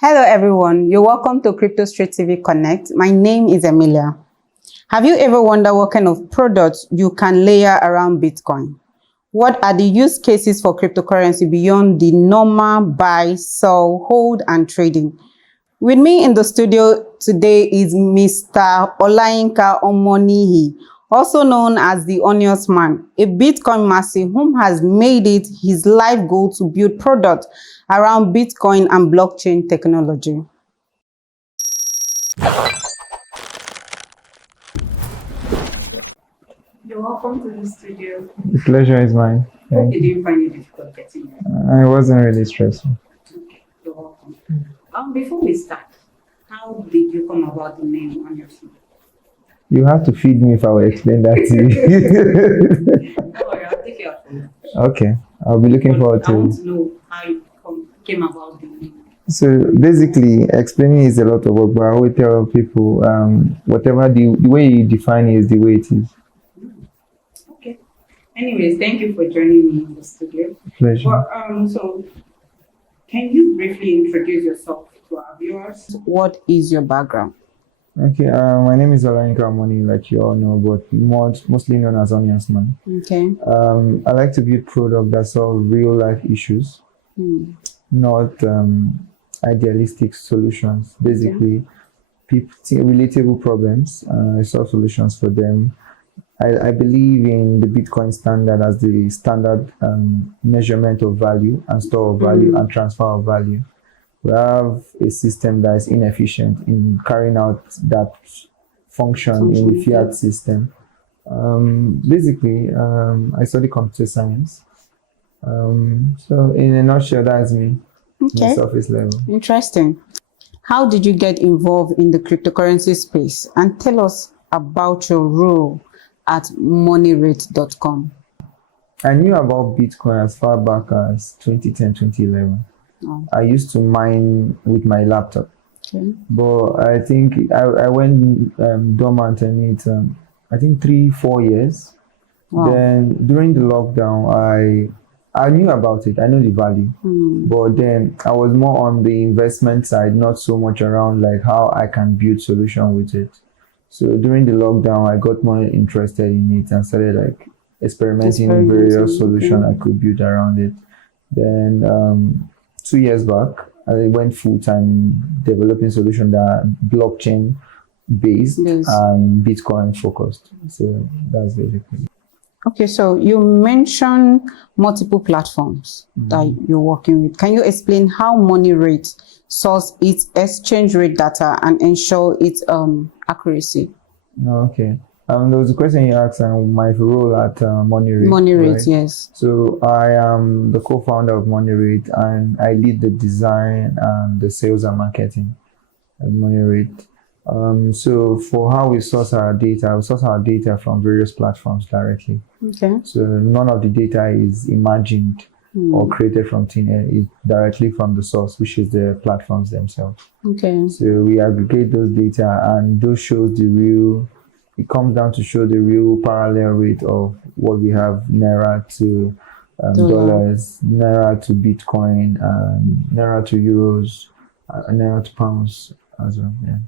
Hello everyone, you're welcome to Crypto Street TV Connect. My name is Emilia. Have you ever wondered what kind of products you can layer around Bitcoin? What are the use cases for cryptocurrency beyond the normal buy, sell, hold, and trading? With me in the studio today is Mr. Olayinka Omoniyi, also known as the Onions Man, a Bitcoin massive whom has made it his life goal to build products around Bitcoin and blockchain technology. You're welcome to the studio. The pleasure is mine. Hope you didn't find it difficult getting here. It wasn't really stressful. Okay, you're welcome. Before we start, how did you come about the name Onions Man? You have to feed me if I will explain that to you. Don't worry, I'll take care of you. Okay, I'll be looking forward I to want it. to know how you came about the name. So basically, explaining is a lot of work, but I always tell people, whatever the way you define it is the way it is. Okay. Anyways, thank you for joining me in the studio. Pleasure. But, so, can you briefly introduce yourself to our viewers? What is your background? Okay, my name is Olayinka Omoniyi, like you all know, but mostly known as Onions Man. Okay. I like to build products that solve real life issues, not idealistic solutions. Basically, relatable problems. I solve solutions for them. I believe in the Bitcoin standard as the standard measurement of value and store of value and transfer of value. We have a system that is inefficient in carrying out that function in the fiat system. Basically, I study computer science. So in a nutshell, that's me. Okay. Surface level. Interesting. How did you get involved in the cryptocurrency space? And tell us about your role at Monierate.com. I knew about Bitcoin as far back as 2010, 2011. Oh. I used to mine with my laptop. Okay. But I think I went dormant in it, I think 3-4 years. Wow. Then during the lockdown, I knew about it. I know the value. But then I was more on the investment side, not so much around like how I can build solution with it. So during the lockdown, I got more interested in it and started like experimenting in various solutions I could build around it. Then 2 years back, I went full-time developing solutions that are blockchain based and Bitcoin focused. So that's basically it. Okay, so you mentioned multiple platforms that you're working with. Can you explain how Monierate sources its exchange rate data and ensure its accuracy? Okay. There was a question you asked on my role at Monierate. Monierate, right? yes. So I am the co-founder of Monierate, and I lead the design and the sales and marketing at Monierate. So for how we source our data from various platforms directly. Okay. So none of the data is imagined or created from thin air. It's directly from the source, which is the platforms themselves. Okay. So we aggregate those data, and those shows it comes down to show the real parallel rate of what we have Naira to dollars, Naira to Bitcoin, Naira to euros, Naira to pounds as well. Yeah.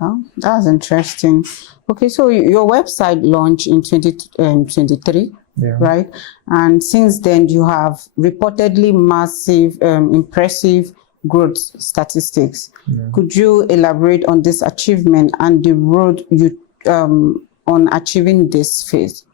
Oh, that's interesting. Okay, so your website launched in 2023, right? And since then, you have reportedly massive, impressive growth statistics. Yeah. Could you elaborate on this achievement and the road you on achieving this phase?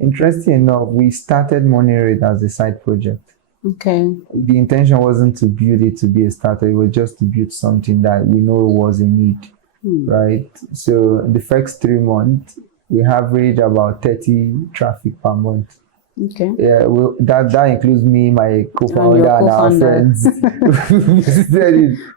Interesting enough, we started Monierate as a side project. Okay. The intention wasn't to build it to be a starter, it was just to build something that we know was a need, right? So the first 3 months, we average about 30 traffic per month. Okay. Yeah, that includes me, my co-founder, and our friends.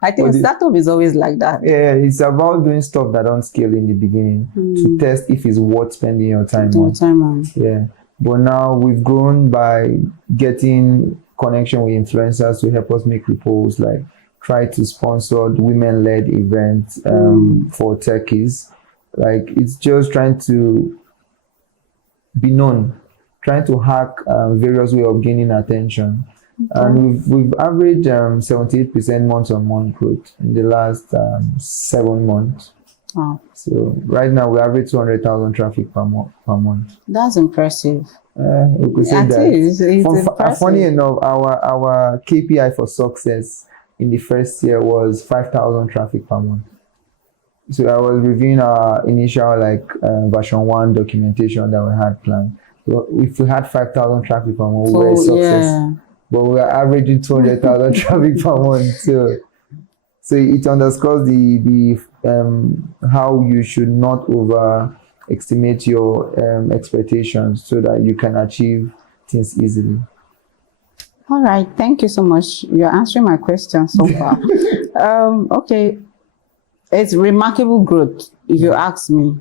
I think startup is always like that. Yeah, it's about doing stuff that don't scale in the beginning to test if it's worth spending your time on. Yeah, but now we've grown by getting connection with influencers to help us make reports, like try to sponsor women-led events for techies. Like it's just trying to be known, trying to hack various ways of gaining attention. And we've averaged 78% month-on-month growth in the last 7 months. Wow. So right now we average 200,000 traffic per month. That's impressive. We could say Yeah, that. it is. It's impressive. Funny enough, our KPI for success in the first year was 5,000 traffic per month. So I was reviewing our initial version 1 documentation that we had planned. So if we had 5,000 traffic per month, we were a success. Yeah. But we are averaging 200,000 traffic per month. So it underscores the how you should not overestimate your expectations so that you can achieve things easily. All right. Thank you so much. You're answering my question so far. Okay. It's remarkable growth, if you ask me.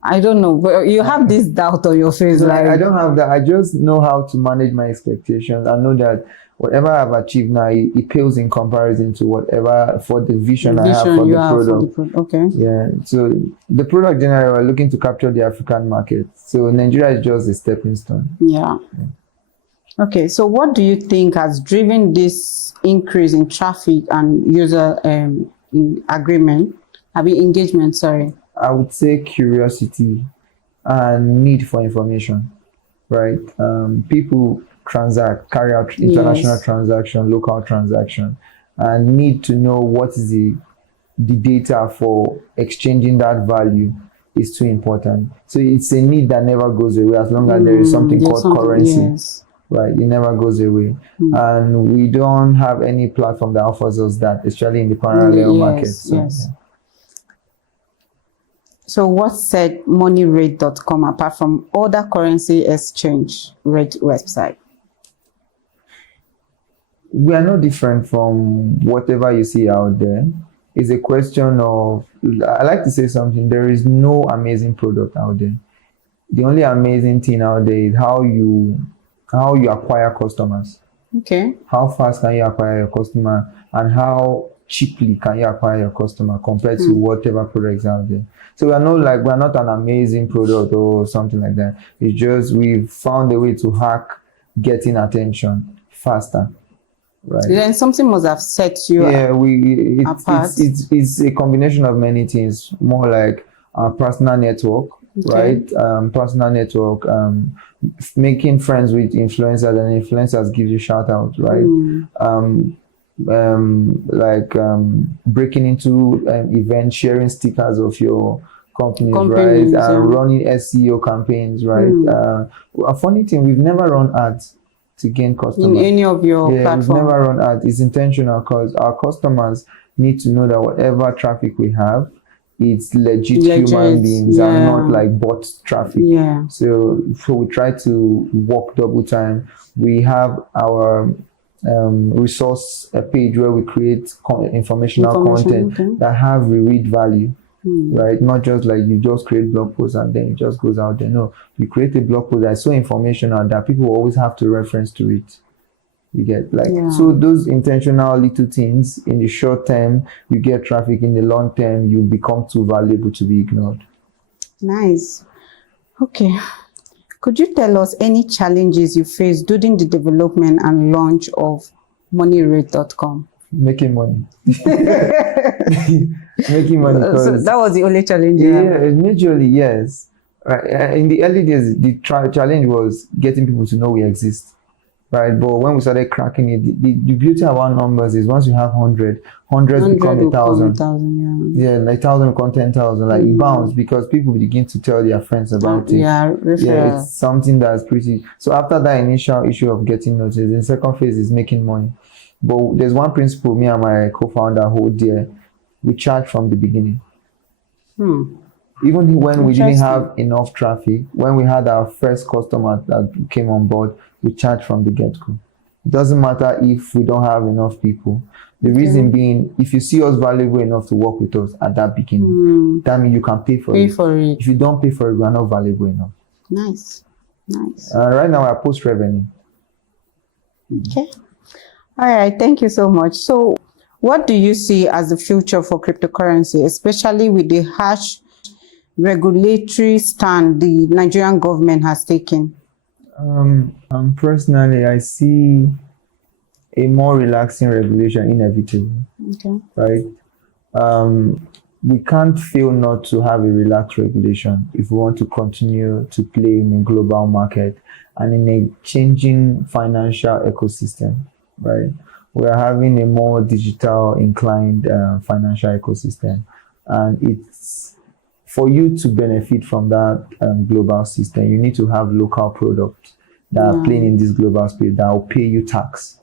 I don't know, but you have this doubt on your face. I don't have that. I just know how to manage my expectations. I know that whatever I've achieved now, it pales in comparison to whatever for the vision I have for the product. Okay. Yeah. So the product generally, we're looking to capture the African market. So Nigeria is just a stepping stone. Yeah. Okay. So what do you think has driven this increase in traffic and user engagement? Sorry. I would say curiosity and need for information, right? People carry out international transaction, local transaction, and need to know what is the data for exchanging that value is too important. So it's a need that never goes away as long as there is something called currency. Yes. Right, it never goes away. And we don't have any platform that offers us that, especially in the parallel market. So, yes. So what set Monierate.com apart from other currency exchange rate website? We are no different from whatever you see out there. It's a question of, I like to say something, there is no amazing product out there. The only amazing thing out there is how you acquire customers. Okay. How fast can you acquire your customer, and how cheaply can you acquire your customer compared to whatever products out there. So we're not an amazing product or something like that. It's just we've found a way to hack getting attention faster. Right. Then something must have set you apart. It's a combination of many things, more like our personal network, right? Personal network, making friends with influencers, and influencers give you shout out, right? Breaking into events, sharing stickers of your companies, right? And running SEO campaigns, right? A funny thing, we've never run ads to gain customers. In any of your platforms? We've never run ads. It's intentional because our customers need to know that whatever traffic we have, it's legit human beings and not like bot traffic. So we try to work double time. We have our resource page where we create informational content that have read value, right? Not just like you just create blog posts and then it just goes out there. No, you create a blog post that's so informational that people always have to reference to it. You get so those intentional little things in the short term, you get traffic. In the long term, you become too valuable to be ignored. Nice. Okay. Could you tell us any challenges you faced during the development and launch of Monierate.com? Making money. Making money. So that was the only challenge. Majorly, yes. Right. In the early days, the challenge was getting people to know we exist. Right, but when we started cracking it, the beauty of our numbers is once you have 100, hundreds become 1,000. Yeah, like 1,000 become 10,000. Like it bounds because people begin to tell their friends about it. It's something that's pretty. So after that initial issue of getting noticed, the second phase is making money. But there's one principle me and my co-founder hold dear. We charge from the beginning. Even when we didn't have enough traffic, when we had our first customer that came on board, we charge from the get-go. It doesn't matter if we don't have enough people. The reason being, if you see us valuable enough to work with us at that beginning, that means you can pay for it. If you don't pay for it, we are not valuable enough. Nice. Right now, we are post-revenue. Okay. All right. Thank you so much. So what do you see as the future for cryptocurrency, especially with the harsh regulatory stand the Nigerian government has taken? Personally, I see a more relaxing regulation inevitable, Okay. right? We can't fail not to have a relaxed regulation if we want to continue to play in a global market and in a changing financial ecosystem, right? We are having a more digital inclined financial ecosystem, and it's for you to benefit from that global system, you need to have local products that are playing in this global space that will pay you tax,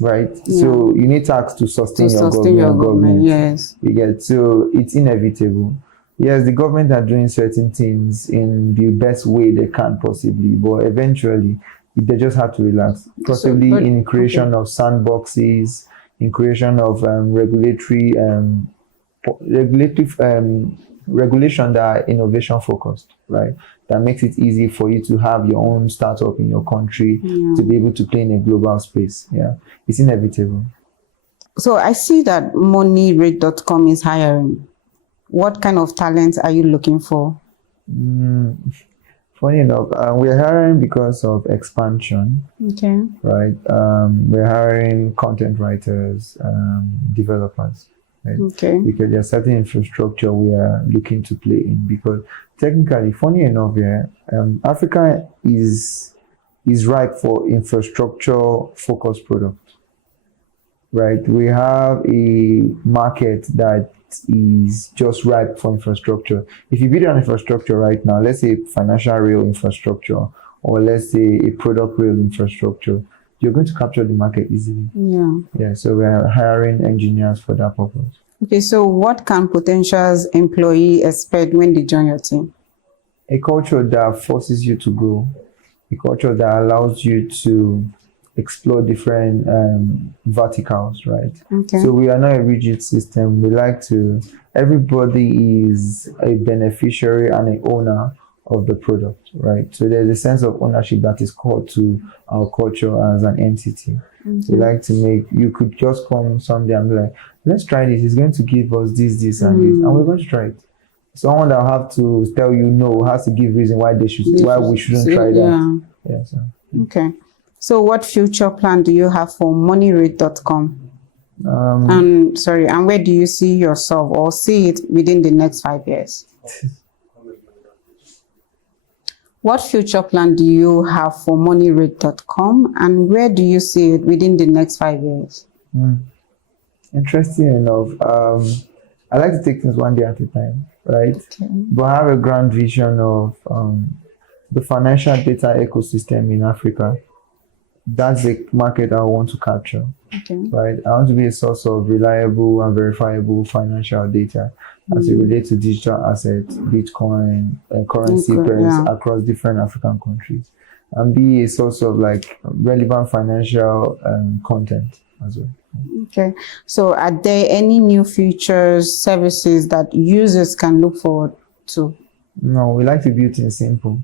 right? Yeah. So you need tax to sustain, To your sustain your government. yes. You get, so it's inevitable. Yes, the government are doing certain things in the best way they can possibly, but eventually they just have to relax. Possibly in creation of sandboxes, in creation of regulation that are innovation focused, right? That makes it easy for you to have your own startup in your country to be able to play in a global space. Yeah, it's inevitable. So I see that Monierate.com is hiring. What kind of talents are you looking for? Funny enough, we're hiring because of expansion. Okay. Right. We're hiring content writers, developers. Right? Okay. Because there's certain infrastructure we are looking to play in. Because technically, funny enough, yeah, Africa is ripe for infrastructure focused product. Right. We have a market that is just ripe for infrastructure. If you build an infrastructure right now, let's say financial rail infrastructure, or let's say a product rail infrastructure, you're going to capture the market easily. Yeah. So we're hiring engineers for that purpose. Okay. So what can potential employee expect when they join your team? A culture that forces you to grow, a culture that allows you to explore different verticals, right? Okay. So we are not a rigid system. We like to, everybody is a beneficiary and an owner of the product, right? So there's a sense of ownership that is core to our culture as an entity. We like to make, you could just come someday and be like, let's try this. It's going to give us this, this, and this, and we're going to try it. Someone that will have to tell you no has to give reason why they should, why we shouldn't try that. Yeah. So. Okay. So what future plan do you have for Monierate.com? And where do you see yourself or see it within the next 5 years? What future plan do you have for Monierate.com, and where do you see it within the next 5 years? Interesting enough. I like to take things one day at a time, right? Okay. But I have a grand vision of the financial data ecosystem in Africa. That's the market I want to capture. Okay. Right? I want to be a source of reliable and verifiable financial data as it relates to digital assets, Bitcoin, currency pairs across different African countries, and be a source of like relevant financial content as well. Okay. So are there any new features, services that users can look forward to? No, we like to build things simple.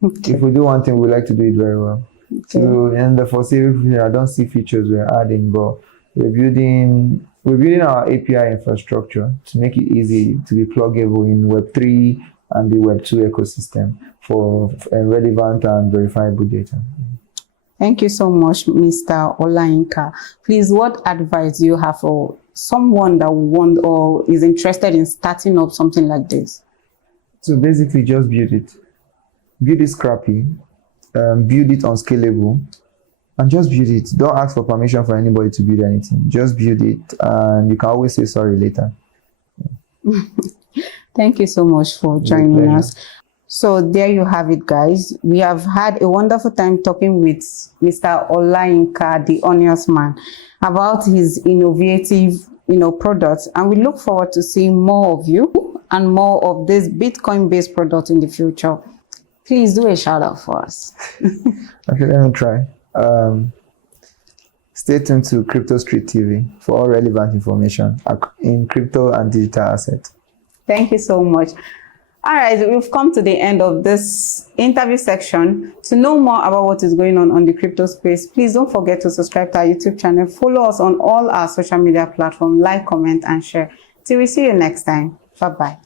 Okay. If we do one thing, we like to do it very well. Okay. So in the foreseeable future, I don't see features we're adding, but we're building our API infrastructure to make it easy to be pluggable in Web3 and the Web2 ecosystem for relevant and verifiable data. Thank you so much, Mr. Olayinka. Please, what advice do you have for someone that want or is interested in starting up something like this? So basically, just build it. Build it scrappy. Build it unscalable, and just build it. Don't ask for permission for anybody to build anything. Just build it, and you can always say sorry later. Thank you so much for joining us. So there you have it, guys. We have had a wonderful time talking with Mr. Olayinka, the Onions Man, about his innovative, products, and we look forward to seeing more of you and more of this Bitcoin-based product in the future. Please do a shout out for us. Okay, let me try. Stay tuned to Crypto Street TV for all relevant information in crypto and digital assets. Thank you so much. All right, we've come to the end of this interview section. To know more about what is going on the crypto space, please don't forget to subscribe to our YouTube channel. Follow us on all our social media platforms, like, comment, and share. Till we see you next time. Bye-bye.